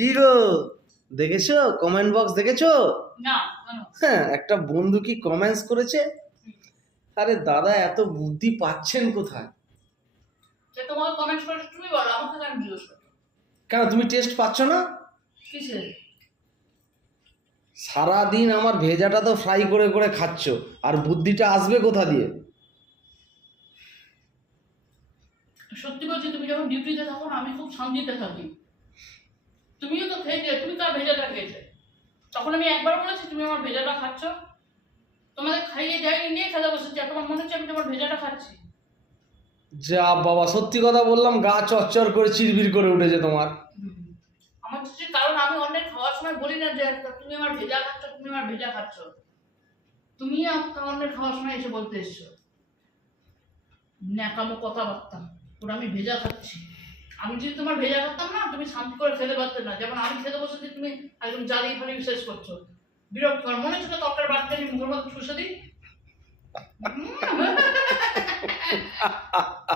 কি গো দেখেছ? Comment box দেখেছ হ্যাঁ একটা বন্ধু কি কমেন্টস করেছে? আরে দাদা এত বুদ্ধি পাচ্ছেন কোথায়? কেন তুমি টেস্ট পাচ্ছ না? সারাদিন আমার ভেজাটা তো ফ্রাই করে করে খাচ্ছ আর বুদ্ধিটা আসবে কোথা দিয়ে? সত্যি বলছি তুমি যখন ডিউটিতে থাকো আমি খুব শান্তিতে থাকি। তুমিও তো খেয়েছে তুমি তো আর ভেজাটা খেয়েছে। তখন আমি একবার বলেছি তুমি আমার ভেজাটা খাচ্ছ। তোমাকে খাইয়ে যাইনি নিয়ে খেতে বসেছি। আর তোমার মনে হচ্ছে আমি তোমার ভেজাটা খাচ্ছি। যা বাবা সত্যি কথা বললাম গা চচ্চর করে চিরবির করে উঠেছে তোমার। আমার হচ্ছে কারণ আমি অনেক খাওয়ার সময় বলি না যে তুমি আমার ভেজা খাচ্ছ তুমি আমার ভেজা খাচ্ছ। তুমি অন্যের খাওয়ার সময় এসে বলতে এসছো। ন্যাকামো কথাবার্তা। ওটা আমি ভেজা খাচ্ছি। আমি যদি তোমার ভেজা থাকতাম না তুমি শান্তি করে খেতে পারতে না। যেমন আমি খেতে বসেছি তুমি একদম জ্বালিয়ে ফালিয়ে বিশ্বাস করছ। বিরক্ত কর মনে হচ্ছে তরকার বাড়তে আমি মুখের মধ্যে শুষে দিই।